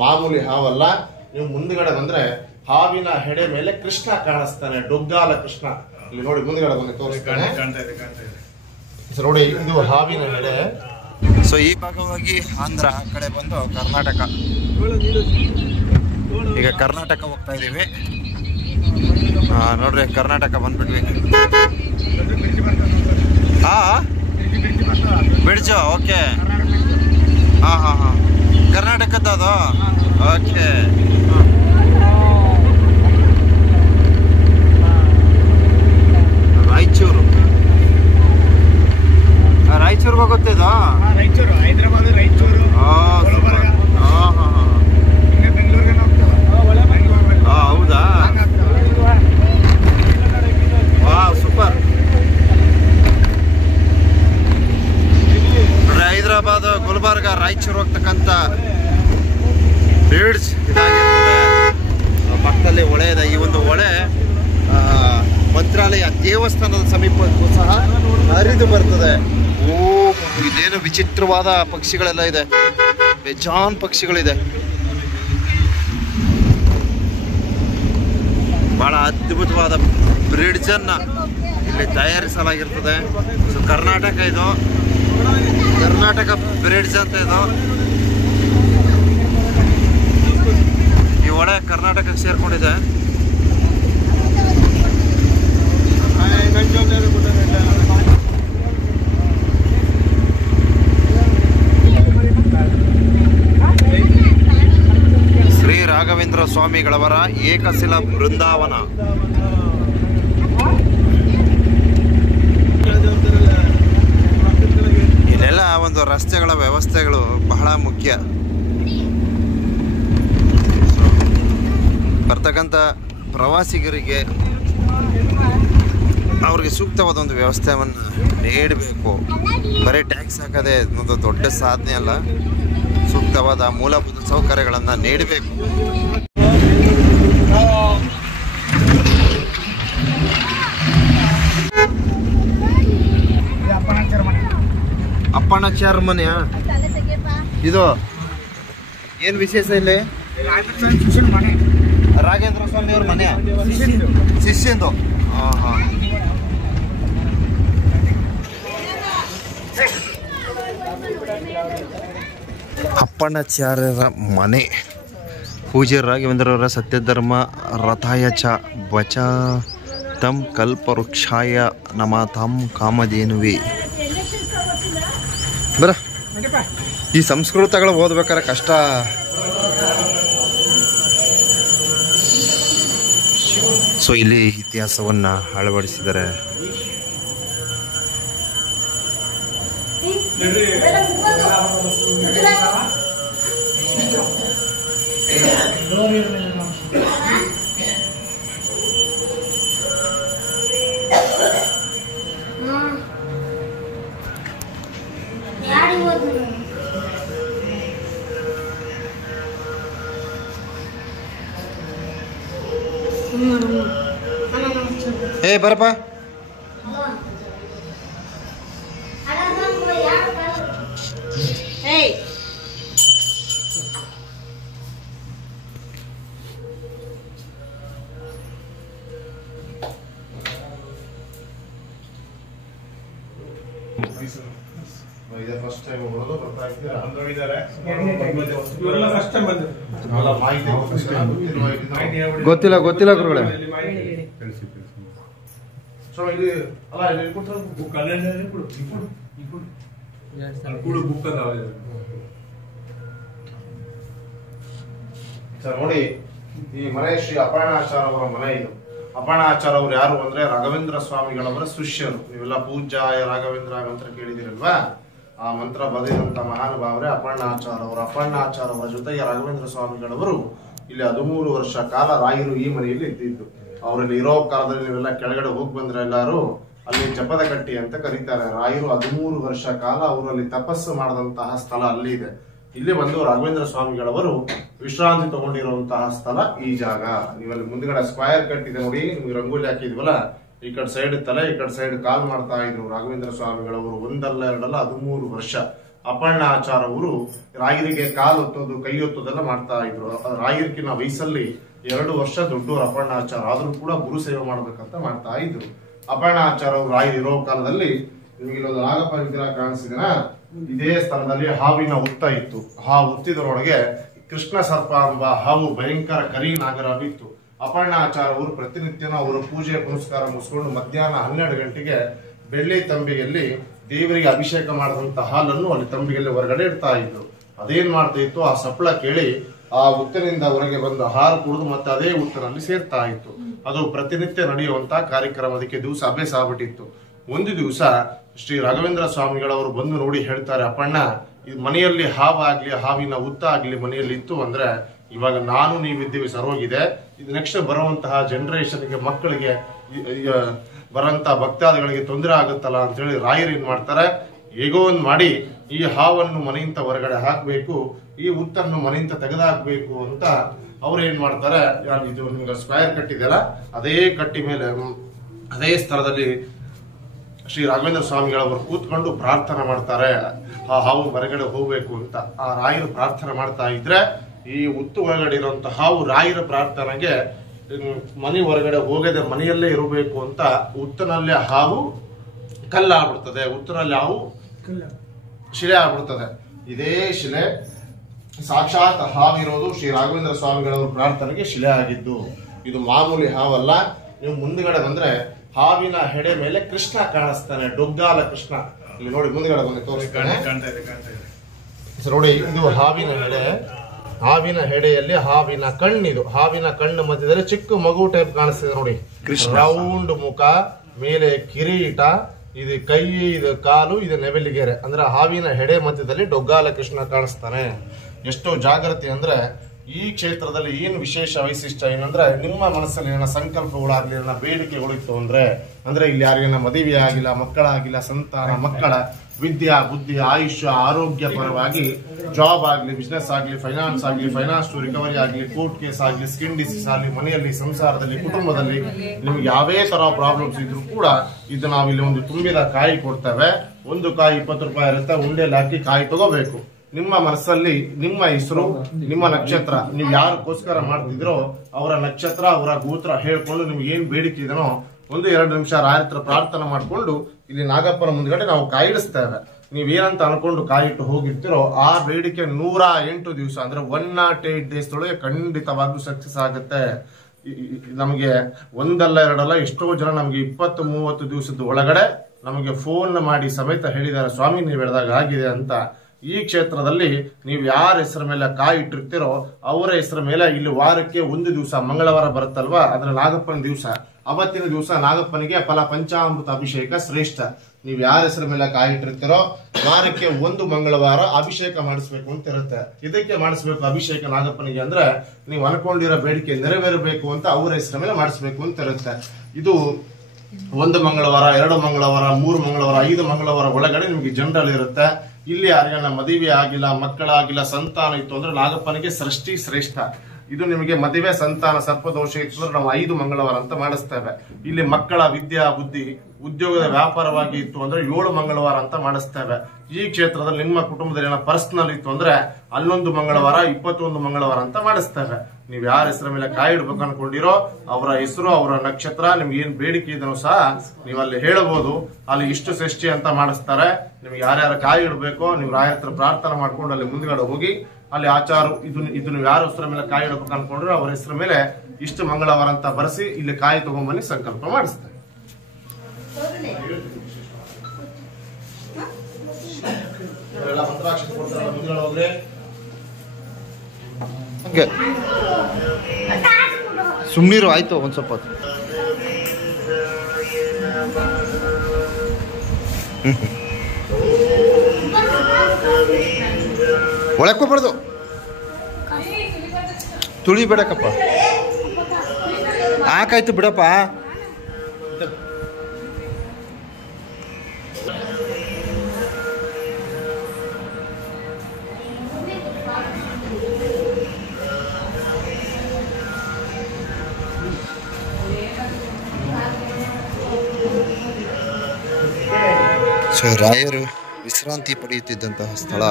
ಮಾಮೂಲಿ ಹಾವಲ್ಲ. ನೀವು ಮುಂದ್ಗಡೆ ಬಂದ್ರೆ ಹಾವಿನ ಹೆಡೆ ಮೇಲೆ ಕೃಷ್ಣ ಕಾಣಿಸ್ತಾನೆ, ಡೊಗ್ಗಾಲ ಕೃಷ್ಣ. ಇಲ್ಲಿ ನೋಡಿ, ಮುಂದ್ಗಡೆ ಬಂದು ತೋರಿಸ್ತಾನೆ ನೋಡಿ, ಇದು ಹಾವಿನ ಹೆಡೆ. ಸೊ ಈ ಭಾಗವಾಗಿ ಆಂಧ್ರ, ಆ ಕಡೆ ಬಂದು ಕರ್ನಾಟಕ. ಈಗ ಕರ್ನಾಟಕ ಹೋಗ್ತಾ ಇದೀವಿ. ನೋಡ್ರಿ, ಕರ್ನಾಟಕ ಬಂದ್ಬಿಟ್ವಿ. Bridge, okay. ಹಾ ಕರ್ನಾಟಕದ ಅದು, ಓಕೆ. ರಾಯಚೂರು, ರಾಯಚೂರ್ಗೆ ಹೋಗುತ್ತೆ ಇದು. ರಾಯಚೂರು, ಹೈದರಾಬಾದ್, ರಾಯಚೂರು. ಹೌದಾ, ಸೂಪರ್. ಹೈದರಾಬಾದ್, ಗುಲ್ಬರ್ಗ, ರಾಯಚೂರು ಹೋಗ್ತಕ್ಕಂಥ ಬ್ರಿಡ್ಜ್ ಇದಾಗಿರ್ತದೆ. ಪಕ್ಕದಲ್ಲಿ ಹೊಳೆ ಇದೆ. ಈ ಒಂದು ಹೊಳೆ ಮಂತ್ರಾಲಯ ದೇವಸ್ಥಾನದ ಸಮೀಪಕ್ಕೂ ಸಹ ಹರಿದು ಬರ್ತದೆ. ಇದೇನು ವಿಚಿತ್ರವಾದ ಪಕ್ಷಿಗಳೆಲ್ಲ ಇದೆ, ಬೇಜಾನ್ ಪಕ್ಷಿಗಳಿದೆ. ಬಹಳ ಅದ್ಭುತವಾದ ಬ್ರಿಡ್ಜ್ ಅನ್ನ ಇಲ್ಲಿ ತಯಾರಿಸಲಾಗಿರ್ತದೆ. ಸೊ ಕರ್ನಾಟಕ, ಇದು ಕರ್ನಾಟಕ ಬ್ರಿಡ್ಜ್ ಅಂತ. ಇದು ಈ ಹೊಳೆ ಕರ್ನಾಟಕಕ್ಕೆ ಸೇರ್ಕೊಂಡಿದೆ. ಶ್ರೀ ರಾಘವೇಂದ್ರ ಸ್ವಾಮಿಗಳವರ ಏಕಶಿಲ ಬೃಂದಾವನ. ಇಲ್ಲೆಲ್ಲ ಒಂದು ರಸ್ತೆಗಳ ವ್ಯವಸ್ಥೆಗಳು ಬಹಳ ಮುಖ್ಯ. ಬರ್ತಕ್ಕಂಥ ಪ್ರವಾಸಿಗರಿಗೆ ಅವ್ರಿಗೆ ಸೂಕ್ತವಾದ ಒಂದು ವ್ಯವಸ್ಥೆಯನ್ನು ನೀಡಬೇಕು. ಬರೀ ಟ್ಯಾಕ್ಸ್ ಹಾಕೋದೇ ಒಂದು ದೊಡ್ಡ ಸಾಧನೆ ಅಲ್ಲ, ಸೂಕ್ತವಾದ ಮೂಲಭೂತ ಸೌಕರ್ಯಗಳನ್ನು ನೀಡಬೇಕು. ಅಪ್ಪಣಾಚಾರ ಮನೆಯ ಇದು ಏನು ವಿಶೇಷ ಇಲ್ಲಿ? ರಾಘವೇಂದ್ರ ಸ್ವಾಮಿ ಅವ್ರ ಮನೆ, ಶಿಷ್ಯಂದು. ಅಪ್ಪಣಾಚಾರ್ಯರ ಮನೆ. ಪೂಜ್ಯ ರಾಘವೇಂದ್ರವರ ಸತ್ಯಧರ್ಮ ರಥಾಯ ಚ ವಚ ತಂ ಕಲ್ಪವೃಕ್ಷಾಯ ನಮತಾಂ ಕಾಮಧೇನುವೆ. ಬರ, ಈ ಸಂಸ್ಕೃತಗಳು ಓದ್ಬೇಕಾದ್ರೆ ಕಷ್ಟ. ಸೊ ಇಲ್ಲಿ ಇತಿಹಾಸವನ್ನು ಅಳವಡಿಸಿದ್ದಾರೆ. ಏ ಬರಪ್ಪ. ಗೊತ್ತಿಲ್ಲ ಗೊತ್ತಿಲ್ಲ ಗುರುಗಳೇ. ನೋಡಿ, ಈ ಮನೆ ಶ್ರೀ ಅಪರ್ಣಾಚಾರ ಅವರ ಮನೆ. ಇದು ಅಪರ್ಣಾಚಾರ ಅವರು ಯಾರು ಅಂದ್ರೆ ರಾಘವೇಂದ್ರ ಸ್ವಾಮಿಗಳವರ ಶಿಷ್ಯರು. ನೀವೆಲ್ಲ ಪೂಜ್ಯಾಯ ರಾಘವೇಂದ್ರ ಮಂತ್ರ ಕೇಳಿದಿರಲ್ವಾ? ಆ ಮಂತ್ರ ಬರೆದಂತ ಮಹಾನುಭಾವರೇ ಅಪರ್ಣಾಚಾರ ಅವರು. ಅಪರ್ಣಾಚಾರ ಅವರ ಜೊತೆಗೆ ರಾಘವೇಂದ್ರ ಸ್ವಾಮಿಗಳವರು ಇಲ್ಲಿ 13 ವರ್ಷ ಕಾಲ ರಾಯರು ಈ ಮನೆಯಲ್ಲಿ ಇದ್ದಿದ್ದು. ಅವರಲ್ಲಿ ಇರೋ ಕಾಲದಲ್ಲಿ ನೀವೆಲ್ಲ ಕೆಳಗಡೆ ಹೋಗಿ ಬಂದ್ರೆ ಎಲ್ಲಾರು ಅಲ್ಲಿ ಜಪದ ಕಟ್ಟಿ ಅಂತ ಕರೀತಾರೆ. ರಾಯರು 13 ವರ್ಷ ಕಾಲ ಅವರಲ್ಲಿ ತಪಸ್ಸು ಮಾಡಿದಂತಹ ಸ್ಥಳ ಅಲ್ಲಿ ಇದೆ. ಇಲ್ಲಿ ಬಂದು ರಾಘವೇಂದ್ರ ಸ್ವಾಮಿಗಳವರು ವಿಶ್ರಾಂತಿ ತಗೊಂಡಿರುವಂತಹ ಸ್ಥಳ ಈ ಜಾಗ. ನೀವಲ್ಲಿ ಮುಂದ್ಗಡೆ ಸ್ಕ್ವಯರ್ ಕಟ್ಟಿದೆ ನೋಡಿ, ನಿಮ್ಗೆ ರಂಗೋಲಿ ಹಾಕಿದ್ವಲ್ಲ, ಈ ಕಡೆ ಸೈಡ್ ತಲೆ, ಈ ಕಡೆ ಸೈಡ್ ಕಾಲ್ ಮಾಡ್ತಾ ಇದ್ರು ರಾಘವೇಂದ್ರ ಸ್ವಾಮಿಗಳವರು. ಒಂದಲ್ಲ ಎರಡಲ್ಲ 13 ವರ್ಷ ಅಪರ್ಣಾಚಾರ ಅವರು ರಾಯರಿಗೆ ಕಾಲು ಹೊತ್ತೋದು ಕೈ ಹೊತ್ತೋದೆಲ್ಲ ಮಾಡ್ತಾ ಇದ್ರು. ರಾಯರಿಗಿನ ವಯಸ್ಸಲ್ಲಿ 2 ವರ್ಷ ದೊಡ್ಡವರು ಅಪರ್ಣಾಚಾರ, ಆದ್ರೂ ಕೂಡ ಗುರು ಸೇವೆ ಮಾಡ್ಬೇಕಂತ ಮಾಡ್ತಾ ಇದ್ರು. ಅಪರ್ಣಾಚಾರ ಅವರು ರಾಯರು ಇರೋ ಕಾಲದಲ್ಲಿ ನಿಮಗೆ ಇಲ್ಲೊಂದು ನಾಗಪ್ಪ ವಿಗ್ರಹ ಕಾಣಿಸಿದನ, ಇದೇ ಸ್ಥಳದಲ್ಲಿ ಹಾವಿನ ಹುತ್ತ ಇತ್ತು. ಆ ಹುತ್ತಿದರೊಳಗೆ ಕೃಷ್ಣ ಸರ್ಪ ಎಂಬ ಹಾವು ಭಯಂಕರ ಕರಿ ನಾಗರವಿತ್ತು. ಅಪರ್ಣಾಚಾರ ಅವರು ಪ್ರತಿನಿತ್ಯನೂ ಅವರ ಪೂಜೆ ಪುನಸ್ಕಾರ ಮುಗಿಸ್ಕೊಂಡು ಮಧ್ಯಾಹ್ನ 12 ಗಂಟೆಗೆ ಬೆಳ್ಳಿ ತಂಬಿಗೆಯಲ್ಲಿ ದೇವರಿಗೆ ಅಭಿಷೇಕ ಮಾಡಿದಂತ ಹಾಲನ್ನು ಅಲ್ಲಿ ತಂಬಿಗೆಯಲ್ಲಿ ಹೊರಗಡೆ ಇಡ್ತಾ ಇದ್ರು. ಅದೇನ್ ಮಾಡ್ತಾ ಇತ್ತು, ಆ ಸಪ್ಪಳ ಕೇಳಿ ಆ ಹುತ್ತನಿಂದ ಹೊರಗೆ ಬಂದು ಹಾಲು ಕುಡಿದು ಮತ್ತೆ ಅದೇ ಹುತ್ತನಲ್ಲಿ ಸೇರ್ತಾ ಇತ್ತು. ಅದು ಪ್ರತಿನಿತ್ಯ ನಡೆಯುವಂತ ಕಾರ್ಯಕ್ರಮ. ಅದಕ್ಕೆ ದಿವಸ ಅಭ್ಯಾಸ ಆಗ್ಬಿಟ್ಟಿತ್ತು. ಒಂದು ದಿವಸ ಶ್ರೀ ರಾಘವೇಂದ್ರ ಸ್ವಾಮಿಗಳವರು ಬಂದು ನೋಡಿ ಹೇಳ್ತಾರೆ, ಅಪ್ಪಣ್ಣ, ಇದು ಮನೆಯಲ್ಲಿ ಹಾವಾಗ್ಲಿ ಹಾವಿನ ಹುತ್ತ ಆಗ್ಲಿ ಮನೆಯಲ್ಲಿ ಇತ್ತು ಅಂದ್ರೆ ಇವಾಗ ನಾನು ನೀವಿದ್ದೀವಿ ಸರೋಗಿದೆ. ಇದು ನೆಕ್ಸ್ಟ್ ಬರುವಂತಹ ಜನರೇಷನ್ಗೆ ಮಕ್ಕಳಿಗೆ ಬರಂತ ಭಕ್ತಾದಿಗಳಿಗೆ ತೊಂದರೆ ಆಗುತ್ತಲ್ಲ ಅಂತ ಹೇಳಿ ರಾಯರು ಏನ್ ಮಾಡ್ತಾರೆ, ಹೇಗೋ ಒಂದ್ ಮಾಡಿ ಈ ಹಾವನ್ನು ಮನೆಯಿಂದ ಹೊರಗಡೆ ಹಾಕ್ಬೇಕು, ಈ ಹುತ್ತನ್ನು ಮನೆಯಿಂದ ತೆಗೆದಾಕ್ಬೇಕು ಅಂತ ಅವ್ರು ಏನ್ ಮಾಡ್ತಾರೆ, ಇದು ನಿಮ್ಗೆ ಸ್ಕ್ವೇರ್ ಕಟ್ಟಿದೆಯಲ್ಲ ಅದೇ ಕಟ್ಟಿ ಮೇಲೆ ಅದೇ ಸ್ಥಳದಲ್ಲಿ ಶ್ರೀ ರಾಘವೇಂದ್ರ ಸ್ವಾಮಿಗಳವರು ಕೂತ್ಕೊಂಡು ಪ್ರಾರ್ಥನೆ ಮಾಡ್ತಾರೆ, ಆ ಹಾವು ಹೊರಗಡೆ ಹೋಗ್ಬೇಕು ಅಂತ. ಆ ರಾಯರು ಪ್ರಾರ್ಥನೆ ಮಾಡ್ತಾ ಇದ್ರೆ ಈ ಹುತ್ತು ಒಳಗಡೆ ಇರುವಂತ ಹಾವು ರಾಯರ ಪ್ರಾರ್ಥನೆಗೆ ಮನೆ ಹೊರಗಡೆ ಹೋಗದೆ ಮನೆಯಲ್ಲೇ ಇರಬೇಕು ಅಂತ ಹುತ್ತನಲ್ಲೇ ಹಾವು ಕಲ್ಲಾಗ್ಬಿಡ್ತದೆ. ಹುತ್ತನಲ್ಲಿ ಹಾವು ಶಿಲೆ ಆಗ್ಬಿಡ್ತದೆ. ಇದೇ ಶಿಲೆ ಸಾಕ್ಷಾತ್ ಹಾವಿರೋದು ಶ್ರೀ ರಾಘವೇಂದ್ರ ಸ್ವಾಮಿಗಳವರ ಪ್ರಾರ್ಥನೆಗೆ ಶಿಲೆ ಆಗಿದ್ದು. ಇದು ಮಾಮೂಲಿ ಹಾವಲ್ಲ. ನೀವು ಮುಂದ್ಗಡೆ ಬಂದ್ರೆ ಹಾವಿನ ಹೆಡೆ ಮೇಲೆ ಕೃಷ್ಣ ಕಾಣಿಸ್ತಾನೆ, ಡೊಗ್ಗಾಲ ಕೃಷ್ಣ. ಇಲ್ಲಿ ನೋಡಿ ಮುಂದ್ಗಡೆ ಬಂದು ತೋರಿಸ್ತಾನೆ ನೋಡಿ. ಇದು ಹಾವಿನ ಹೆಡೆ. ಹಾವಿನ ಹೆಡೆಯಲ್ಲಿ ಹಾವಿನ ಕಣ್ಣಿದು. ಹಾವಿನ ಕಣ್ಣು ಮಧ್ಯದಲ್ಲಿ ಚಿಕ್ಕ ಮಗು ಟೈಪ್ ಕಾಣಿಸ್ತಿದೆ ನೋಡಿ. ರೌಂಡ್ ಮುಖ, ಮೇಲೆ ಕಿರೀಟ, ಇದು ಕೈ, ಇದು ಕಾಲು, ಇದು ನೆವೆಲಿಗೆರೆ. ಅಂದ್ರೆ ಹಾವಿನ ಹೆಡೆ ಮಧ್ಯದಲ್ಲಿ ಡೊಗ್ಗಾಲ ಕೃಷ್ಣ ಕಾಣಿಸ್ತಾನೆ. ಎಷ್ಟೋ ಜಾಗೃತಿ ಅಂದ್ರೆ ಈ ಕ್ಷೇತ್ರದಲ್ಲಿ ಏನು ವಿಶೇಷ ವೈಶಿಷ್ಟ್ಯ ಏನಂದ್ರೆ, ನಿಮ್ಮ ಮನಸ್ಸಲ್ಲಿ ಏನೋ ಸಂಕಲ್ಪಗಳಾಗ್ಲಿ, ಏನೋ ಬೇಡಿಕೆಗಳಿತ್ತು ಅಂದ್ರೆ ಇಲ್ಲಿ ಯಾರಿಗೇನ ಮದುವೆ ಆಗಿಲ್ಲ, ಮಕ್ಕಳಾಗಿಲ್ಲ, ಸಂತಾನ, ಮಕ್ಕಳ ವಿದ್ಯಾ ಬುದ್ಧಿ ಆಯುಷ್ಯ ಆರೋಗ್ಯ ಪರವಾಗಿ ಜಾಬ್ ಆಗ್ಲಿ, ಬಿಸ್ನೆಸ್ ಆಗ್ಲಿ, ಫೈನಾನ್ಸ್ ಆಗ್ಲಿ, ಫೈನಾನ್ಸ್ ಟು ರಿಕವರಿ ಆಗ್ಲಿ, ಕೋರ್ಟ್ ಕೇಸ್ ಆಗ್ಲಿ, ಸ್ಕಿನ್ ಡಿಸೀಸ್ ಆಗ್ಲಿ, ಮನೆಯಲ್ಲಿ ಸಂಸಾರದಲ್ಲಿ ಕುಟುಂಬದಲ್ಲಿ ನಿಮ್ಗೆ ಯಾವೇ ತರ ಪ್ರಾಬ್ಲಮ್ಸ್ ಇದ್ರು ಕೂಡ ಇದು ನಾವಿಲ್ಲಿ ಒಂದು ತುಂಬಿದ ಕಾಯಿ ಕೊಡ್ತೇವೆ. ಒಂದು ಕಾಯಿ 20 ರೂಪಾಯಿ ಇರುತ್ತೆ. ಉಂಡೆಯಲ್ಲಿ ಹಾಕಿ ಕಾಯಿ ತಗೋಬೇಕು. ನಿಮ್ಮ ಮನಸ್ಸಲ್ಲಿ ನಿಮ್ಮ ಹೆಸರು, ನಿಮ್ಮ ನಕ್ಷತ್ರ, ನೀವು ಯಾರಕ್ಕೋಸ್ಕರ ಮಾಡ್ತಿದ್ರೋ ಅವರ ನಕ್ಷತ್ರ, ಅವರ ಗೋತ್ರ ಹೇಳ್ಕೊಂಡು ನಿಮ್ಗೆ ಏನ್ ಬೇಡಿಕೆ ಇದನೋ 1-2 ನಿಮಿಷ ರಾಯರ ಹತ್ರ ಪ್ರಾರ್ಥನೆ ಮಾಡ್ಕೊಂಡು ಇಲ್ಲಿ ನಾಗಪ್ಪನ ಮುಂದ್ಗಡೆ ನಾವು ಕಾಯಿ ಇಡಿಸ್ತೇವೆ. ನೀವೇನಂತ ಅನ್ಕೊಂಡು ಕಾಯಿಟ್ಟು ಹೋಗಿರ್ತೀರೋ ಆ ಬೇಡಿಕೆ 108 ದಿವಸ ಅಂದ್ರೆ 108 ಡೇಸ್ ಒಳಗೆ ಖಂಡಿತವಾಗ್ಲೂ ಸಕ್ಸಸ್ ಆಗುತ್ತೆ. ನಮಗೆ ಒಂದಲ್ಲ ಎರಡಲ್ಲ ಎಷ್ಟೋ ಜನ ನಮ್ಗೆ 20-30 ದಿವಸದ ಒಳಗಡೆ ನಮಗೆ ಫೋನ್ ಮಾಡಿ ಸಮೇತ ಹೇಳಿದ್ದಾರೆ, ಸ್ವಾಮಿ ನೀವು ಹೇಳಿದಾಗ ಆಗಿದೆ ಅಂತ. ಈ ಕ್ಷೇತ್ರದಲ್ಲಿ ನೀವು ಯಾರ ಹೆಸರ ಮೇಲೆ ಕಾಯಿ ಇಟ್ಟಿರ್ತೀರೋ ಅವರ ಹೆಸರ ಮೇಲೆ ಇಲ್ಲಿ ವಾರಕ್ಕೆ 1 ದಿವಸ ಮಂಗಳವಾರ ಬರುತ್ತಲ್ವಾ, ಅಂದ್ರೆ ನಾಗಪ್ಪನ ದಿವಸ, ಅವತ್ತಿನ ದಿವಸ ನಾಗಪ್ಪನಿಗೆ ಫಲ ಪಂಚಾಮೃತ ಅಭಿಷೇಕ ಶ್ರೇಷ್ಠ. ನೀವು ಯಾರ ಹೆಸರ ಮೇಲೆ ಕಾಯಿ ಇಟ್ಟಿರ್ತೀರೋ ವಾರಕ್ಕೆ 1 ಮಂಗಳವಾರ ಅಭಿಷೇಕ ಮಾಡಿಸ್ಬೇಕು ಅಂತ ಇರುತ್ತೆ. ಇದಕ್ಕೆ ಮಾಡಿಸ್ಬೇಕು ಅಭಿಷೇಕ ನಾಗಪ್ಪನಿಗೆ ಅಂದ್ರೆ ನೀವು ಅನ್ಕೊಂಡಿರೋ ಬೇಡಿಕೆ ನೆರವೇರಬೇಕು ಅಂತ ಅವರ ಹೆಸರ ಮೇಲೆ ಮಾಡಿಸ್ಬೇಕು ಅಂತ ಇರುತ್ತೆ. ಇದು 1 ಮಂಗಳವಾರ, 2 ಮಂಗಳವಾರ, 3 ಮಂಗಳವಾರ, 5 ಮಂಗಳವಾರ ಒಳಗಡೆ ನಿಮ್ಗೆ ಜನರಲ್ ಇರುತ್ತೆ. ಇಲ್ಲಿ ಯಾರಿಗನ್ನ ಮದುವೆ ಆಗಿಲ್ಲ, ಮಕ್ಕಳಾಗಿಲ್ಲ, ಸಂತಾನ ಇತ್ತು ಅಂದ್ರೆ ನಾಗಪ್ಪನಿಗೆ ಸೃಷ್ಟಿ ಶ್ರೇಷ್ಠ. ಇದು ನಿಮಗೆ ಮದುವೆ, ಸಂತಾನ, ಸರ್ಪದೋಷ ಇತ್ತು ಅಂದ್ರೆ ನಾವು 5 ಮಂಗಳವಾರ ಅಂತ ಮಾಡಿಸ್ತೇವೆ. ಇಲ್ಲಿ ಮಕ್ಕಳ ವಿದ್ಯಾ ಬುದ್ಧಿ, ಉದ್ಯೋಗದ ವ್ಯಾಪಾರವಾಗಿ ಇತ್ತು ಅಂದ್ರೆ 7 ಮಂಗಳವಾರ ಅಂತ ಮಾಡಿಸ್ತೇವೆ. ಈ ಕ್ಷೇತ್ರದಲ್ಲಿ ನಿಮ್ಮ ಕುಟುಂಬದಲ್ಲಿ ಏನೋ ಪರ್ಸನಲ್ ಇತ್ತು ಅಂದ್ರೆ 11 ಮಂಗಳವಾರ, 21 ಮಂಗಳವಾರ ಅಂತ ಮಾಡಿಸ್ತೇವೆ. ನೀವು ಯಾರ ಹೆಸರ ಮೇಲೆ ಕಾಯಿ ಇಡ್ಬೇಕು ಅನ್ಕೊಂಡಿರೋ ಅವರ ಹೆಸರು, ಅವರ ನಕ್ಷತ್ರ, ನಿಮ್ಗೆ ಏನ್ ಬೇಡಿಕೆ ಇದನ್ನು ಸಹ ನೀವು ಅಲ್ಲಿ ಹೇಳಬಹುದು. ಅಲ್ಲಿ ಇಷ್ಟು ಸೃಷ್ಟಿ ಅಂತ ಮಾಡಿಸ್ತಾರೆ. ನಿಮ್ಗೆ ಯಾರ್ಯಾರ ಕಾಯಿ ಇಡ್ಬೇಕೋ ನೀವು ರಾಯರ ಹತ್ರ ಪ್ರಾರ್ಥನೆ ಮಾಡ್ಕೊಂಡು ಅಲ್ಲಿ ಮುಂದ್ಗಡೆ ಹೋಗಿ ಅಲ್ಲಿ ಆಚಾರ ಇದು ನೀವು ಯಾರ ಹೆಸರ ಮೇಲೆ ಕಾಯಿ ಇಡ್ಬೇಕು ಅನ್ಕೊಂಡ್ರೆ ಅವರ ಹೆಸರ ಮೇಲೆ ಇಷ್ಟು ಮಂಗಳವಾರ ಅಂತ ಬರೆಸಿ ಇಲ್ಲಿ ಕಾಯಿ ತಗೊಂಡ್ಬನ್ನಿ ಸಂಕಲ್ಪ ಮಾಡಿಸ್ತಾರೆ. ಮಂತ್ರಾಕ್ಷತೆ ಕೊಡ್ತಾರಲ್ಲ ಮುಂದ್ಗಡೆ ಹೋಗ್ರಿ. ಸುಮ್ಮನಿರು ಆಯ್ತು ಒಂದ್ ಸ್ವಲ್ಪ ಒಳಕ್ಕೆ ಹೋಗ್ಬಾರ್ದು, ತುಳಿಬೇಡಕ್ಕಪ್ಪ. ಆಕಾಯ್ತು ಬಿಡಪ್ಪ. ಸೊ ರಾಯರು ವಿಶ್ರಾಂತಿ ಪಡೆಯುತ್ತಿದ್ದಂತಹ ಸ್ಥಳ.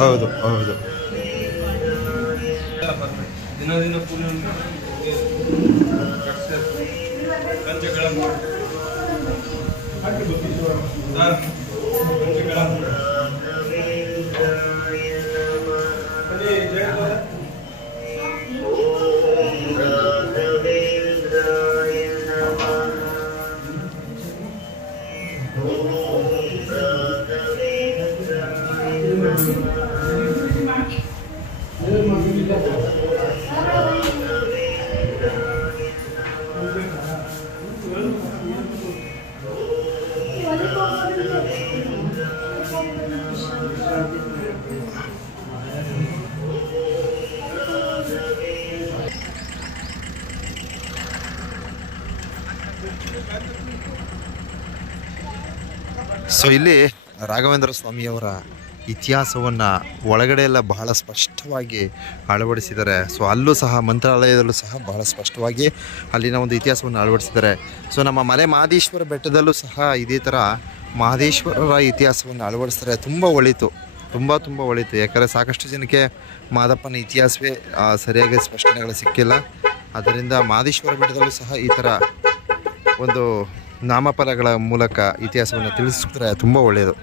ಹೌದು ಹೌದು. ಸೊ ಇಲ್ಲಿ ರಾಘವೇಂದ್ರ ಸ್ವಾಮಿಯವರ ಇತಿಹಾಸವನ್ನು ಒಳಗಡೆ ಎಲ್ಲ ಬಹಳ ಸ್ಪಷ್ಟವಾಗಿ ಅಳವಡಿಸಿದ್ದಾರೆ. ಸೊ ಅಲ್ಲೂ ಸಹ ಮಂತ್ರಾಲಯದಲ್ಲೂ ಸಹ ಬಹಳ ಸ್ಪಷ್ಟವಾಗಿ ಅಲ್ಲಿನ ಒಂದು ಇತಿಹಾಸವನ್ನು ಅಳವಡಿಸಿದ್ದಾರೆ. ಸೊ ನಮ್ಮ ಮಲೆ ಮಹದೇಶ್ವರ ಬೆಟ್ಟದಲ್ಲೂ ಸಹ ಇದೇ ಥರ ಮಹದೇಶ್ವರರ ಇತಿಹಾಸವನ್ನು ಅಳವಡಿಸ್ತಾರೆ. ತುಂಬ ಒಳಿತು, ತುಂಬ ಒಳಿತು. ಯಾಕಂದರೆ ಸಾಕಷ್ಟು ಜನಕ್ಕೆ ಮಾದಪ್ಪನ ಇತಿಹಾಸವೇ ಸರಿಯಾಗಿ ಸ್ಪಷ್ಟನೆಗಳು ಸಿಕ್ಕಿಲ್ಲ. ಅದರಿಂದ ಮಹದೇಶ್ವರ ಬೆಟ್ಟದಲ್ಲೂ ಸಹ ಈ ಥರ ಒಂದು ನಾಮಫಲಗಳ ಮೂಲಕ ಇತಿಹಾಸವನ್ನು ತಿಳಿಸಿದ್ರೆ ತುಂಬ ಒಳ್ಳೆಯದು.